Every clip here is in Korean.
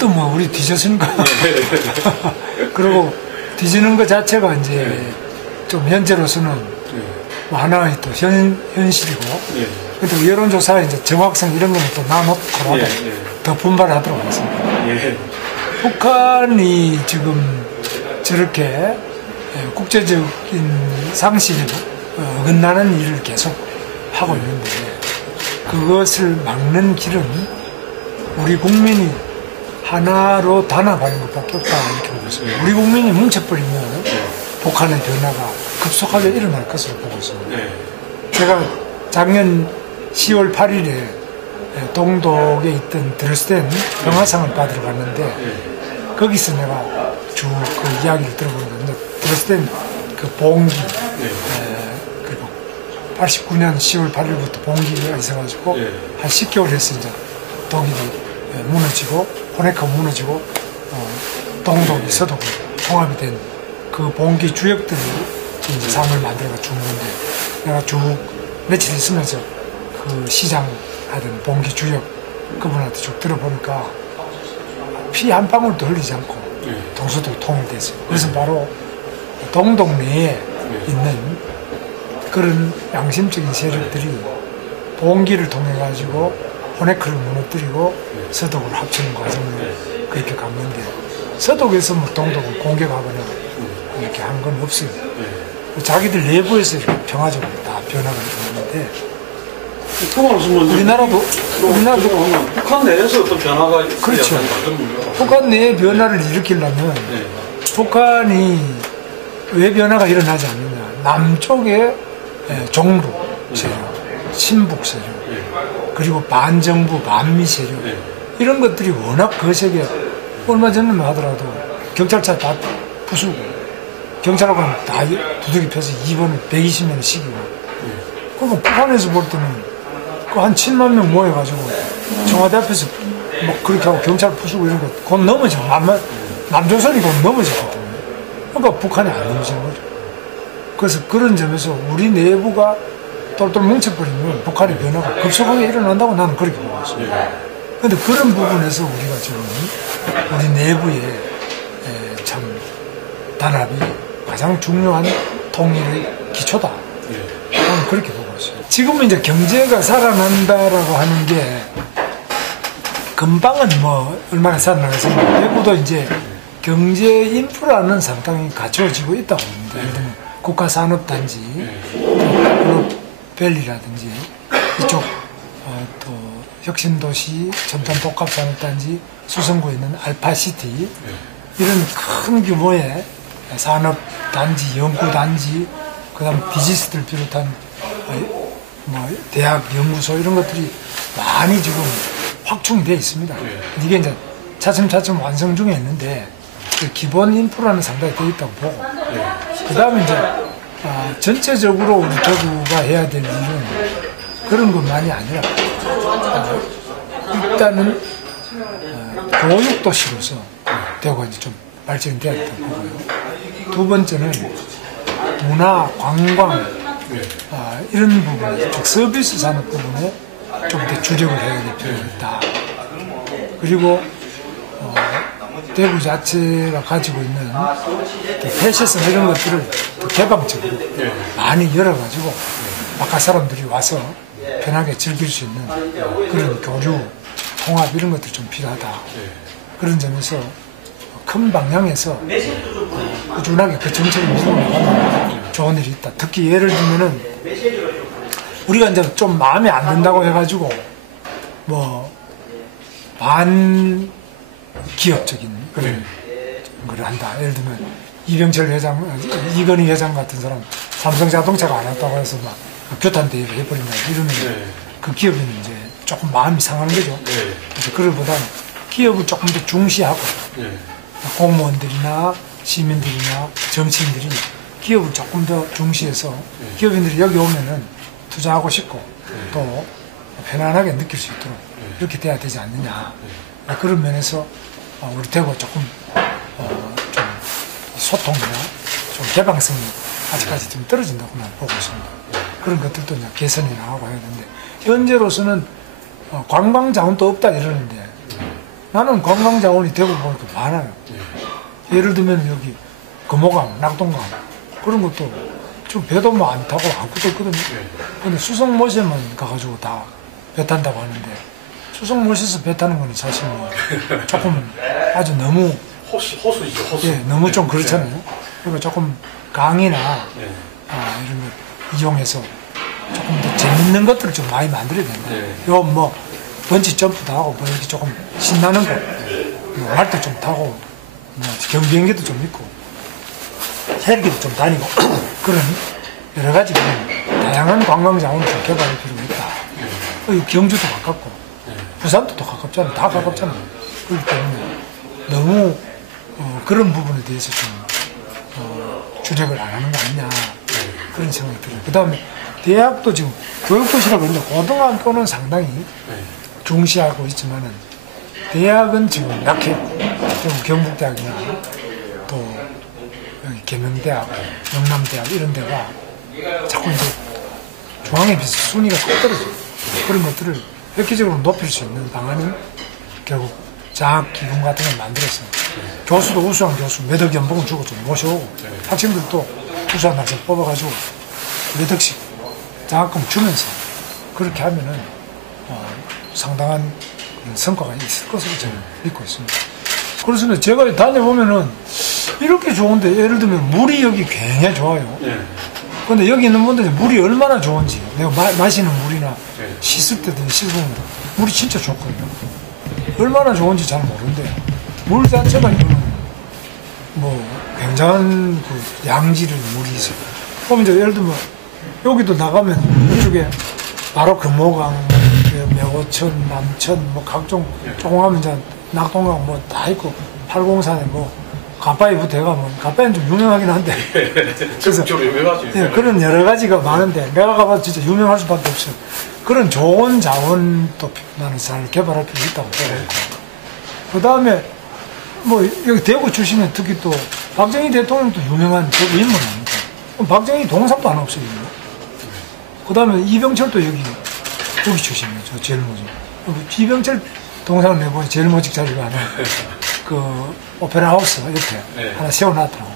그것도 뭐 우리 뒤졌으니까. 그리고 뒤지는 것 자체가 이제 좀 현재로서는 뭐 하나의 또 현실이고, 또 여론조사에 이제 정확성 이런 거는 또 나눠놓고라도 더 분발하도록 하겠습니다. 북한이 지금 저렇게 국제적인 상식에 어긋나는 일을 계속 하고 있는데, 그것을 막는 길은 우리 국민이 하나로 단합하는 것밖에 없다, 이렇게 보고 있습니다. 우리 국민이 뭉쳐버리면 북한의 변화가 급속하게 일어날 것으로 보고 있습니다. 제가 작년 10월 8일에 동독에 있던 드레스덴 평화상을 받으러 갔는데, 거기서 내가 쭉 그 이야기를 들어보니까 드레스덴 그 봉기, 그리고 89년 10월 8일부터 봉기가 있어가지고 한 10개월 했어. 이제 독일이 무너지고 호네카 무너지고 동독이 서독이 통합이 된 그 봉기 주역들이 이제 상을 만들어가 준 건데, 내가 쭉 며칠 있으면서 그 시장 하던 봉기 주역 그분한테 쭉 들어보니까 피 한 방울도 흘리지 않고 동서독이 통일됐어요. 그래서 바로 동독 내에 있는 그런 양심적인 세력들이 봉기를 통해 가지고 호네크를 무너뜨리고 서독을 합치는 과정을 그렇게 간 건데, 서독에서 뭐 동독을 공격하거나 이렇게 한 건 없어요. 자기들 내부에서 이렇게 평화적으로 다 변화가 일어났는데, 우리나라도 북한 내에서 어떤 변화가 있어야 그렇죠. 한다. 북한 내의 변화를 일으키려면 북한이 왜 변화가 일어나지 않느냐, 남쪽의 종북 세력, 친북 세력, 그리고 반정부, 반미 세력, 이런 것들이 워낙 거세게, 얼마 전에만 하더라도 경찰차 다 부수고 경찰하고 다 두들기 펴서 입원을 120명을 시키고, 그러면 북한에서 볼 때는 그 한 7만 명 모여가지고 청와대 앞에서 막 그렇게 하고 경찰 부수고 이런 거 곧 넘어져. 남조선이 곧 넘어졌거든요. 그러니까 북한이 안 넘어지는 거죠. 그래서 그런 점에서 우리 내부가 똘똘 뭉쳐버리면 북한의 변화가 급속하게 일어난다고 나는 그렇게 보고 있습니다. 그런데 그런 부분에서 우리가 지금 우리 내부에 참 단합이 가장 중요한 통일의 기초다. 저는 그렇게 보고 있어요. 지금은 이제 경제가 살아난다라고 하는 게 금방은 뭐 얼마나 살아나겠습니까? 내부도 이제 경제 인프라는 상당히 갖춰지고 있다고 봅니다. 예를 들면 국가산업단지, 글로벨이라든지 이쪽 또 혁신도시, 첨단복합산업단지, 수성구에 있는 알파시티, 이런 큰 규모의 산업단지, 연구단지, 그 다음 비즈니스들 비롯한 뭐 대학, 연구소 이런 것들이 많이 지금 확충이 되어 있습니다. 이게 이제 차츰차츰 완성 중에 있는데, 그 기본 인프라는 상당히 되어 있다고 보고, 그 다음에 이제 전체적으로 우리 대구가 해야 될 일은 그런 것만이 아니라 일단은 교육도시로서 대구가 이제 좀 발전돼야 된다고 보고요. 두 번째는 문화, 관광 이런 부분에, 즉 서비스 산업 부분에 좀 더 주력을 해야 될 필요가 있다. 그리고 대구 자체가 가지고 있는 패션성 이런 것들을 더 개방적으로 많이 열어가지고 바깥 사람들이 와서 편하게 즐길 수 있는 그런 교류, 통합 이런 것들이 좀 필요하다. 그런 점에서 큰 방향에서 꾸준하게 그 정책을 밀고 나가면 좋은 일이 있다. 특히 예를 들면은 우리가 이제 좀 마음에 안 든다고 해가지고 뭐 반기업적인 그런 걸 한다. 예를 들면 이병철 회장, 이건희 회장 같은 사람 삼성자동차가 안 왔다고 해서 막 교탄대회를 해버린다 이러면 그 기업에는 이제 조금 마음이 상하는 거죠. 그래서 그럴보다는 기업을 조금 더 중시하고 공무원들이나 시민들이나 정치인들이 기업을 조금 더 중시해서 기업인들이 여기 오면은 투자하고 싶고 또 편안하게 느낄 수 있도록 이렇게 돼야 되지 않느냐. 그런 면에서 우리 대구가 조금 좀 소통이나 좀 개방성이 아직까지 좀 떨어진다고 난 보고 있습니다. 그런 것들도 이제 개선이 나가고 해야 되는데, 현재로서는 관광 자원도 없다 이러는데 나는 관광자원이 되고 보니까 많아요. 예를 들면 여기 금호강, 낙동강 그런 것도 좀 배도 뭐 안 타고 아무것도 없거든요. 근데 수성못에만 가가지고 다 배 탄다고 하는데 수성못에서 배 타는 거는 사실 뭐 조금 아주 너무 호수이죠, 호수. 예, 너무 좀 그렇잖아요. 그러니까 조금 강이나 이런 거 이용해서 조금 더 재밌는 것들을 좀 많이 만들어야 된다. 요 뭐 번지 점프도 하고 뭐 이렇게 조금 신나는 거, 뭐 말도 좀 타고 뭐 경비행기도 좀 있고 헬기도 좀 다니고 그런 여러 가지 그런 다양한 관광 자원을 좀 개발할 필요가 있다. 경주도 가깝고 부산도 또 가깝잖아요. 다 가깝잖아요. 그렇기 때문에 너무 그런 부분에 대해서 좀 주력을 안 하는 거 아니냐 그런 생각이 들어요. 그 다음에 대학도 지금 교육도시라고 했는데 고등학교는 상당히 중시하고 있지만은 대학은 지금 약해요. 경북대학이나 또 여기 계명대학, 영남대학 이런 데가 자꾸 이제 중앙에 비해서 순위가 꼭 떨어져요. 그런 것들을 획기적으로 높일 수 있는 방안이 결국 장학기금 같은 걸 만들어서 교수도 우수한 교수 몇 억 연봉을 주고 좀 모셔오고 학생들도 우수한 학생 뽑아가지고 몇 억씩 장학금 주면서 그렇게 하면은 상당한 성과가 있을 것으로 저는 믿고 있습니다. 그래서 제가 다녀보면은 이렇게 좋은데 예를 들면 물이 여기 굉장히 좋아요. 근데 여기 있는 분들이 물이 얼마나 좋은지 내가 마시는 물이나 씻을 때든 씻으면 물이 진짜 좋거든요. 얼마나 좋은지 잘 모르는데 물 자체가 이거는 뭐 굉장한 그 양질의 물이 있어요. 그럼 이제 예를 들면 여기도 나가면 이쪽에 바로 금호강, 매호천, 남천 뭐 각종 조금 하면 이제 낙동강 뭐 다 있고 팔공산에 뭐 가빠이부터 해가면 가빠이는 좀 유명하긴 한데 그래서 좀 유명하죠. 예, 그런 여러 가지가 많은데 내가 가봐도 진짜 유명할 수밖에 없어요. 그런 좋은 자원도 나는 잘 개발할 필요 있다고 보고 있고 그 다음에 뭐 여기 대구 출신은 특히 또 박정희 대통령도 유명한 대구 인물 아닙니까? 그럼 박정희 동상도 하나 없어요. 그 다음에 이병철도 여기 출신이에요. 저 제일 모직. 이병철 동상을 내보니 제일 모직 자리가 하나 그 오페라 하우스 옆에 하나 세워놨더라고.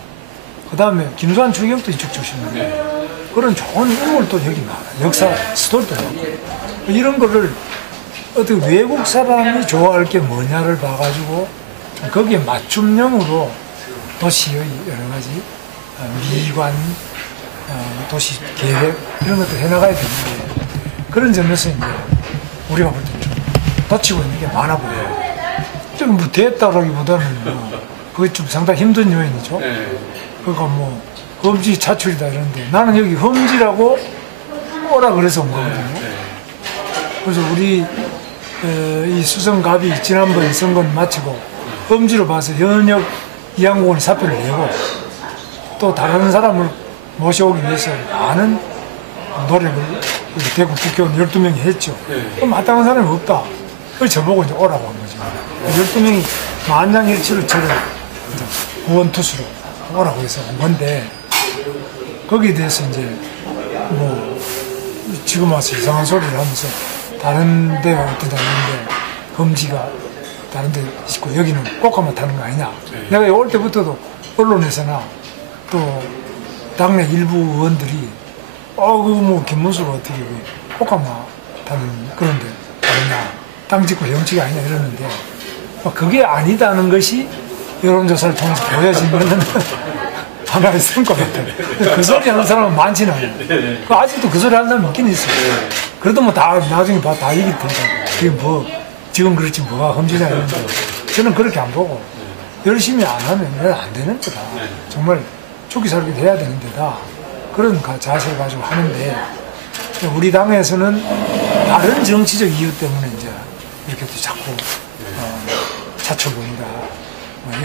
그 다음에 김수환 추기경도 이쪽 출신이에요. 그런 좋은 인물도 여기 많아요. 역사 스토리도 많고 이런 거를 어떻게 외국 사람이 좋아할 게 뭐냐를 봐가지고 좀 거기에 맞춤형으로 도시의 여러 가지 미관, 도시 계획 이런 것도 해나가야 되는데 그런 점에서 이제 우리가 볼 때 좀 놓치고 있는 게 많아 보여요. 좀 뭐 됐다라기보다는 뭐 그게 좀 상당히 힘든 요인이죠. 그러니까 뭐 험지 차출이다 이러는데 나는 여기 험지라고 오라 그래서 온 거거든요. 그래서 우리 이 수성갑이 지난번 선거는 마치고 험지로 봐서 현역 이양공원이 사표를 내고 또 다른 사람을 모셔오기 위해서 많은 노력을 우리 대구 국회의원 12명이 했죠. 그럼 마땅한 사람이 없다. 그걸 저보고 이제 오라고 한 거죠. 12명이 만장일치로 구원투수로 오라고 해서 온 건데 거기에 대해서 이제 뭐 지금 와서 이상한 소리를 하면서 다른 데가 어떻게 다니는데 험지가 다른 데 있고 여기는 꽃가마 타는 거 아니냐. 내가 올 때부터도 언론에서나 또 당내 일부 의원들이 뭐 김문수가 어떻게 꽃가마 타는 그런데 다르냐. 땅 짓고 정치가 아니냐 이러는데 그게 아니다는 것이 여론조사를 통해서 보여지면은 하나의 성과 같아요. 그 소리 하는 사람은 많지는 않아요. 아직도 그 소리 하는 사람이 있긴 있어요. 그래도 뭐 다 나중에 다 이길 텐데 그게 뭐 지금 그렇지 뭐가 험지냐 이러는데 저는 그렇게 안 보고 열심히 안 하면 안 되는 거다. 정말 죽기 살기 해야 되는 데다 그런 자세를 가지고 하는데 우리 당에서는 다른 정치적 이유 때문에 이제 이렇게 또 자꾸 차처분이다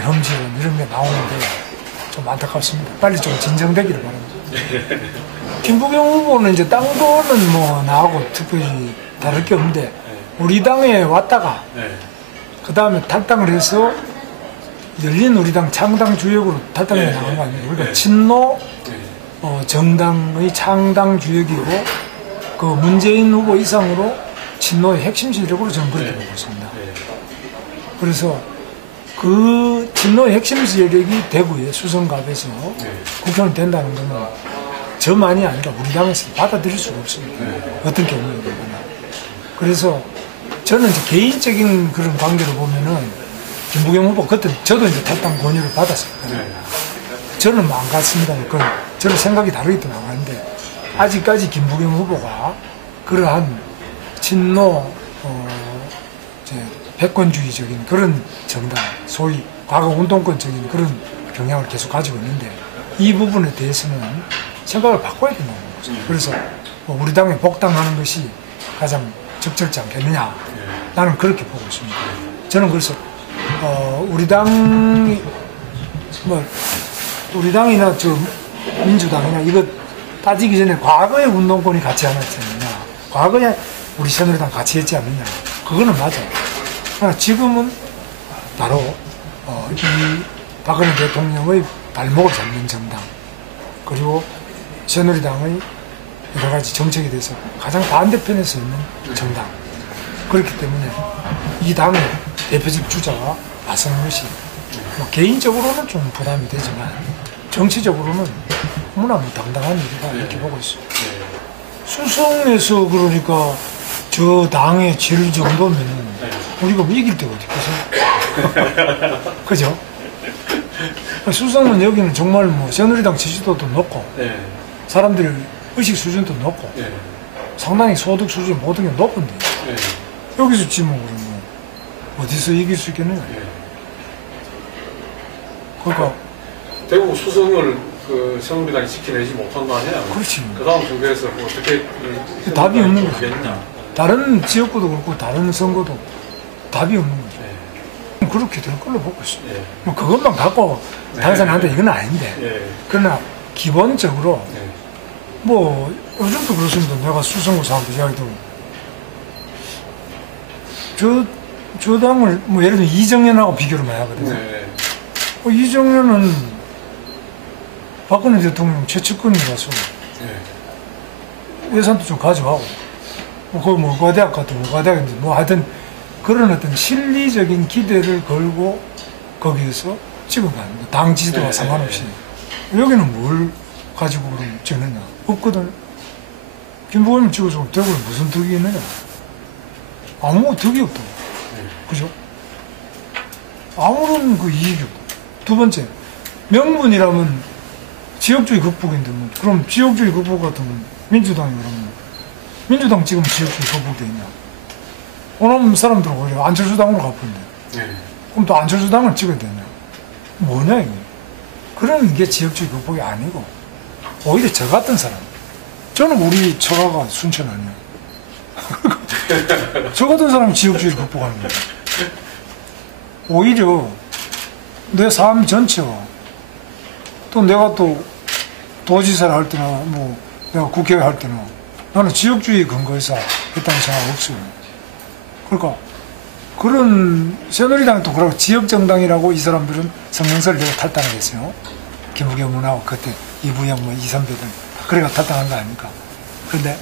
험지론 이런 게 나오는데 좀 안타깝습니다. 빨리 좀 진정되기를 바랍니다. 김부겸 후보는 이제 땅 거는 뭐 나하고 특별히 다를 게 없는데 우리 당에 왔다가 그 다음에 탈당을 해서 열린 우리당 창당 주역으로 탈당해 나간 거 아니에요. 우리가 친노 정당의 창당 주역이고 그 문재인 후보 이상으로 친노의 핵심 세력으로 저는 그렇게 보고 있습니다. 그래서 그 진노의 핵심 세력이 대구에 수성갑에서 국회의원 된다는 거는 저만이 아니라 우리 당에서 받아들일 수가 없습니다. 어떤 경우에도. 그래서 저는 이제 개인적인 그런 관계로 보면은 김부겸 후보 그때 저도 이제 탈당 권유를 받았습니다. 저는 뭐안 갔습니다. 그건 저는 생각이 다르기 때문에 안 갔는데 아직까지 김부겸 후보가 그러한 친노 이제 패권주의적인 그런 정당, 소위 과거 운동권적인 그런 경향을 계속 가지고 있는데 이 부분에 대해서는 생각을 바꿔야 된다는 거죠. 그래서 뭐 우리 당에 복당하는 것이 가장 적절치 않겠느냐, 나는 그렇게 보고 있습니다. 저는 그래서 우리 당이 뭐 우리 당이나 저 민주당이나 이거 따지기 전에 과거에 운동권이 같이 안 했지 않느냐, 과거에 우리 새누리당 같이 했지 않느냐, 그거는 맞아요. 그러나 지금은 바로 이 박근혜 대통령의 발목을 잡는 정당, 그리고 새누리당의 여러 가지 정책에 대해서 가장 반대편에 서 있는 정당, 그렇기 때문에 이 당의 대표적 주자가 나서는 것이 뭐 개인적으로는 좀 부담이 되지만 정치적으로는 너무나 뭐 당당한 일이다, 이렇게 보고 있어요. 수성에서 그러니까 저 당의 질 정도면 우리가 뭐 이길 데가 어디 있겠어요? 그죠? 수성은 여기는 정말 뭐 새누리당 지지도도 높고 사람들 의식 수준도 높고 상당히 소득 수준이 모든 게 높은데 여기서 지면 그러면 어디서 이길 수 있겠느냐? 그러니까 대구 수성을 그 새누리당이 지켜내지 못한 거 아니야? 그렇지. 그 다음 선거에서 뭐 어떻게 답이 없는 거죠. 되겠냐? 다른 지역구도 그렇고 다른 선거도 답이 없는 거죠. 그렇게 될 걸로 보고 있습니다. 뭐 그것만 갖고 당선한다 이건 아닌데, 그러나 기본적으로 뭐 요즘도 그렇습니다. 내가 수성구 사람들 이야기 들으면 저 당을 뭐 예를 들면 이정현하고 비교를 많이 하거든요. 이정현은 박근혜 대통령 최측근이라서 예산도 좀 가져가고 뭐 거기 뭐 의과대학 같은 의과대학인데 뭐 하여튼 그런 어떤 실리적인 기대를 걸고 거기에서 찍은 거 아닙니까? 당 지지도와 상관없이. 여기는 뭘 가지고 그럼 찍느냐? 없거든. 김부겸을 찍어서 대구에 무슨 득이 있느냐? 아무 득이 없다. 그죠? 아무런 그 이익이 없다. 두 번째, 명분이라면 지역주의 극복인데 뭐, 그럼 지역주의 극복 같으면 민주당이 그러면 민주당 지금 지역주의 극복돼 있냐? 오늘 사람들은 오히려 안철수 당으로 가쁜데 그럼 또 안철수 당을 찍어야 되냐? 뭐냐 이거? 그런 게 지역주의 극복이 아니고 오히려 저 같은 사람, 저는 우리 처가가 순천 아니야. 저 같은 사람이 지역주의 극복하는 거야. 오히려 내 삶 전체가 또 내가 또 도지사를 할 때나 뭐 내가 국회의원 할 때나 나는 지역주의 근거에서 했다는 생각 없어요. 그러니까 그런 새누리당이 또 그러고 지역정당이라고 이 사람들은 성명서를 내고 탈당을 했어요. 김부겸하고 그때 이부영 뭐 이선배들 그래가 탈당한 거 아닙니까? 그런데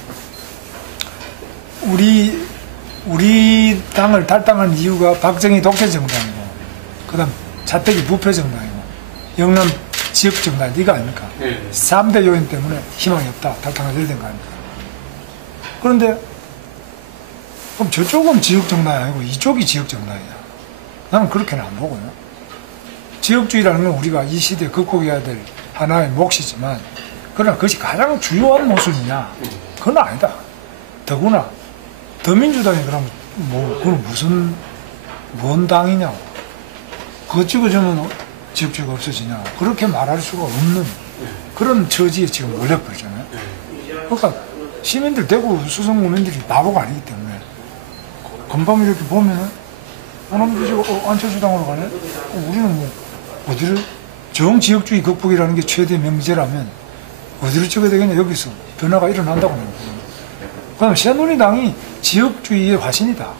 우리 당을 탈당한 이유가 박정희 독재정당이고 그다음 차태기 부패정당이고 영남 지역정당 이거 아닙니까? 3대 요인 때문에 희망이 없다, 탈당을 해야 된 거 아닙니까? 그런데 그럼 저쪽은 지역정당이 아니고 이쪽이 지역정당이야. 나는 그렇게는 안 보고요. 지역주의라는 건 우리가 이 시대에 극복해야 될 하나의 몫이지만 그러나 그것이 가장 주요한 모습이냐? 그건 아니다. 더구나 더민주당이 그럼 뭐 그건 무슨 뭔 당이냐? 그거 찍어주면 지역주의가 없어지냐? 그렇게 말할 수가 없는 그런 처지에 지금 몰려버리잖아요. 그러니까 시민들, 대구 수성 구민들이 바보가 아니기 때문에 금방 이렇게 보면은 호남도 안철수 당으로 가네? 우리는 뭐 어디를 정지역주의 극복이라는 게 최대 명제라면 어디를 찍어야 되겠냐? 여기서 변화가 일어난다고 하는 거예요. 그럼 새누리당이 지역주의의 화신이다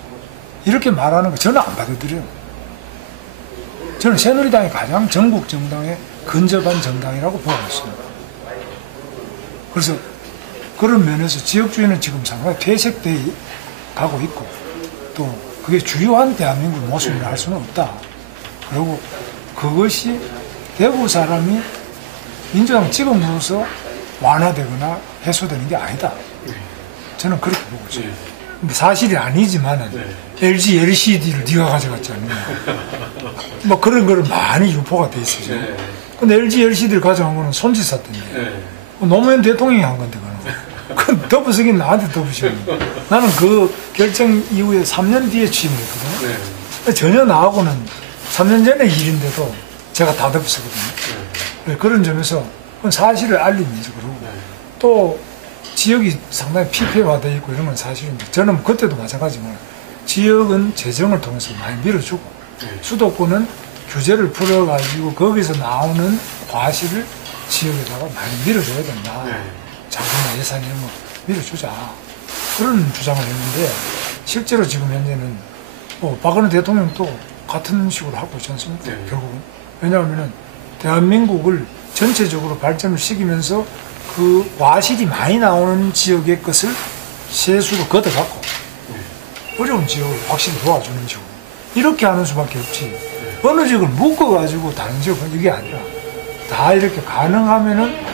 이렇게 말하는 거 저는 안 받아들여요. 저는 새누리당이 가장 전국 정당에 근접한 정당이라고 보고 있습니다. 그래서 그런 면에서 지역주의는 지금 상당히 퇴색돼 가고 있고 또 그게 주요한 대한민국 모습이라 할 수는 없다. 그리고 그것이 대구 사람이 민주당 찍어물어서 완화되거나 해소되는 게 아니다. 저는 그렇게 보고 있어요. 근데 사실이 아니지만은 LG LCD를 네가 가져갔잖아요. 뭐 그런 거를 많이 유포가 돼 있어요. 근데 LG LCD를 가져간 거는 손지사 때인데 노무현 대통령이 한 건데 그건 덮어쓰긴 나한테 덮으시는 거예요. 나는 그 결정 이후에 3년 뒤에 취임했거든요. 전혀 나하고는 3년 전의 일인데도 제가 다 덮었거든요. 그런 점에서 그건 사실을 알리면서 그러고 또 지역이 상당히 피폐화되어 있고 이런 건 사실인데 저는 그때도 마찬가지지만 지역은 재정을 통해서 많이 밀어주고 수도권은 규제를 풀어가지고 거기서 나오는 과실을 지역에다가 많이 밀어줘야 된다. 자금이나 예산 이런 거 밀어주자. 그런 주장을 했는데 실제로 지금 현재는 박근혜 대통령도 같은 식으로 하고 있지 않습니까? 결국은. 왜냐하면 대한민국을 전체적으로 발전을 시키면서 그 과실이 많이 나오는 지역의 것을 세수로 걷어갖고 어려운 지역을 확실히 도와주는 식으로 이렇게 하는 수밖에 없지. 어느 지역을 묶어가지고 다른 지역은 이게 아니라 다 이렇게 가능하면은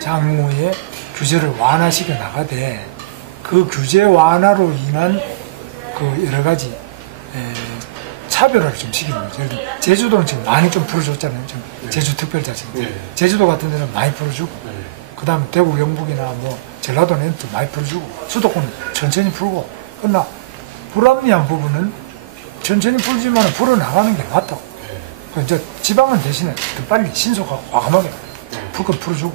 장후에 규제를 완화시켜 나가되 그 규제 완화로 인한 그 여러 가지 차별화를 좀 시키는 거죠. 예를 들어 제주도는 지금 많이 좀 풀어줬잖아요. 지금 제주특별자치. 제주도 같은 데는 많이 풀어주고 그 다음에 대구 경북이나 뭐 전라도는 또 많이 풀어주고 수도권은 천천히 풀고 그러나 불합리한 부분은 천천히 풀지만 풀어나가는 게 맞다고. 이제 지방은 대신에 더 빨리 신속하고 과감하게 풀 건 풀어주고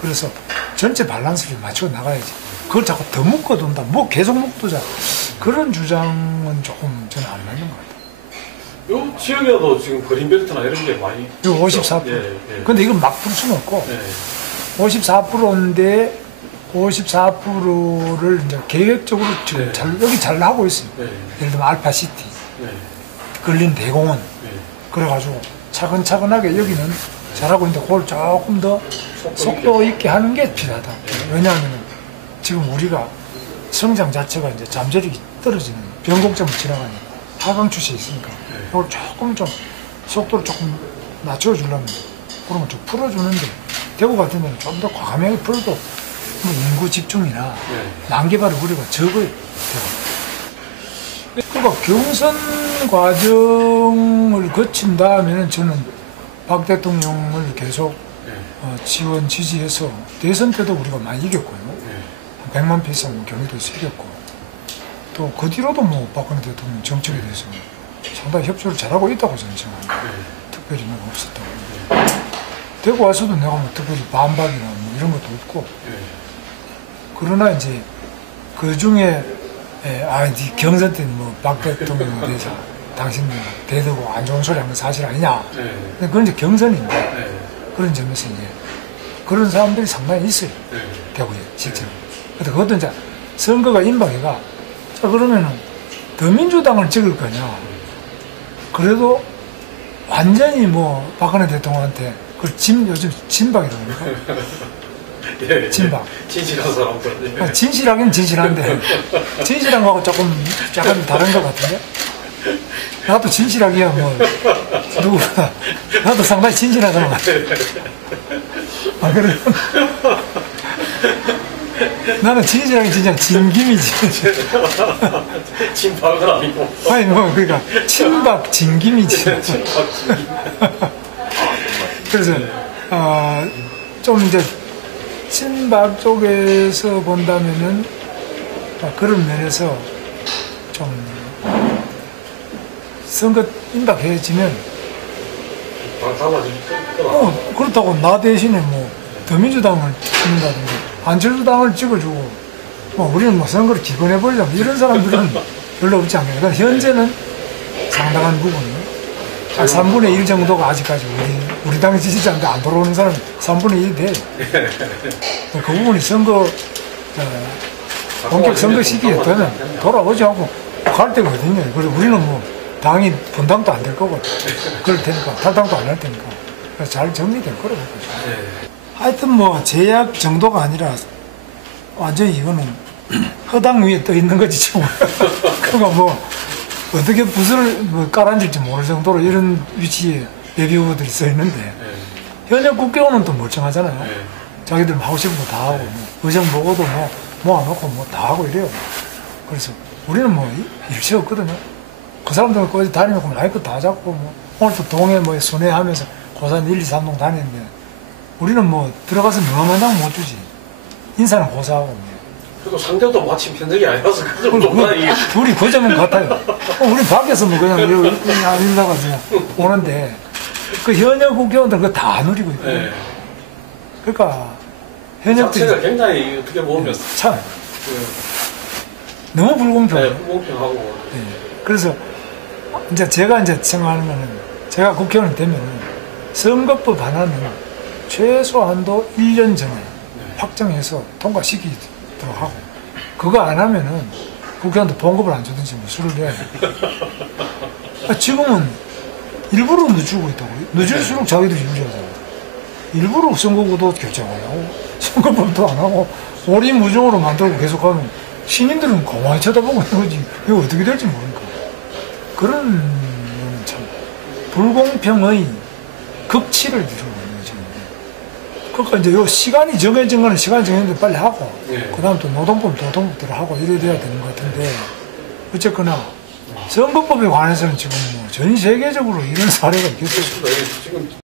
그래서 전체 밸런스를 맞춰 나가야지. 그걸 자꾸 더 묶어둔다. 뭐 계속 묶어두자. 그런 주장은 조금 저는 안 맞는 것 같아요. 요 지역에도 지금 그린벨트나 이런 게 많이. 이거 54%. 근데 이건 막 풀 수는 없고 54%인데 54%를 이제 계획적으로 지금 여기 잘 나오고 있어요. 예를 들면 알파시티, 걸린 대공원. 그래가지고 차근차근하게 여기는 잘하고 있는데 그걸 조금 더 속도 있게 하는 게 필요하다. 왜냐하면 지금 우리가 성장 자체가 이제 잠재력이 떨어지는 변곡점을 지나가는 하강 추세에 있으니까 이걸 조금 좀 속도를 조금 낮춰주려면 그런 걸 좀 풀어주는데 대구 같은 데는 좀 더 과감하게 풀어도 뭐 인구 집중이나 난개발 우려가 적어요. 그러니까 경선 과정을 거친 다음에는 저는 박 대통령을 계속 지원, 지지해서 대선 때도 우리가 많이 이겼고요. 100만 표 이상 경기도에서 이겼고 또 그 뒤로도 뭐 박근혜 대통령 정책에 대해서 상당히 협조를 잘하고 있다고 저는 생각합니다. 특별히 뭐가 없었다고. 대구 와서도 내가 뭐 특별히 반박이나 뭐 이런 것도 없고 그러나 이제 그 중에 네 경선 때는 뭐 박 대통령에 대해서 당신은 대들고 안 좋은 소리 한 건 사실 아니냐. 근데 그건 이제 경선인데 그런 점에서 이제 그런 사람들이 상당히 있어요. 대구에 실제로. 근데 그것도 이제 선거가 임박해가 자 그러면은 더민주당을 찍을 거냐. 그래도 완전히 뭐 박근혜 대통령한테 그걸 요즘 진박이라고 그러니까. 진박. 진실한 사람들. 진실하긴 진실한데 진실한 거하고 조금 약간 다른 것 같은데. 나도 진실하기야 뭐 누구나 나도 상당히 진실한 사람 같아. 아 그래? 나는 진실하게 진짜 진김이지. 진박은 아니고. 아니 뭐 그러니까 친박 진김이지. 그래서 좀 이제 친박 쪽에서 본다면은 그런 면에서 좀 선거 임박해지면 그렇다고 나 대신에 뭐 더민주당을 찍는다든지 안철수당을 찍어주고 뭐 우리는 뭐 선거를 기권해버리자 뭐 이런 사람들은 별로 없지 않겠나. 그러니까 현재는 상당한 부분이 한 3분의 1 정도가 아직까지 우리 당 지지자인데 안 돌아오는 사람이 3분의 1이 돼. 그 부분이 선거 본격 선거 시기에 되면 돌아오지 않고 갈 데가 어딨냐. 그래서 우리는 뭐 당이 분당도 안 될 거고 그럴 테니까 탈당도 안 할 테니까 그래서 잘 정리될 거라고 보죠. 하여튼 뭐 제약 정도가 아니라 완전히 이거는 허당 위에 떠 있는 거지 지금. 그러니까 뭐 어떻게 붓을 뭐 깔아앉을지 모를 정도로 이런 위치에 예비 후보들이 써 있는데 네. 현역 국회의원은 또 멀쩡하잖아요. 네. 자기들 하고 싶은 거 다 하고 뭐 의정 보고도 뭐 모아놓고 뭐 다 하고 이래요. 그래서 우리는 뭐 일체 없거든요. 그 사람들은 거기 다니면 마이크 다 잡고 뭐 오늘도 동해 뭐 순회하면서 고산 1, 2, 3동 다니는데 우리는 뭐 들어가서 명함 장 못 주지. 인사는 고사하고 뭐. 그래도 상대도 마침 편적이 아니라서 그좀 좋다 이게. 둘이 그 점은 같아요. 우리 밖에서 뭐 그냥 인사가 그냥 오는데 그 현역 국회의원들 그거 다 누리고 있거든요. 네. 그러니까 자체가 현역들이 굉장히 어떻게 보면 참 그, 너무 불공평해요. 네, 불공평하고 예. 그래서 이제 제가 이제 생각하는 거는 제가 국회의원이 되면은 선거법 하나는 최소한도 1년 전에 확정해서 통과시키도록 하고 그거 안 하면은 국회의원도 봉급을 안 주든지 뭐 술을 내야 돼. 지금은 일부러 늦추고 있다고. 늦을수록 자기들이 유리하잖아. 일부러 선거구도 결정 안 하고 선거법도 안 하고 오리무중으로 만들고 계속하면 시민들은 고만히 쳐다보고 있는 거지. 이거 어떻게 될지 모르니까. 그런 거는 참 불공평의 극치를 이루고 있는 지금. 그러니까 이제 요 시간이 정해진 거는 시간이 정해진데 빨리 하고 네. 그 다음 또 노동법대로 하고 이래야 되는 것 같은데 어쨌거나 선거법에 관해서는 지금 뭐 전 세계적으로 이런 사례가 있겠어요. 지금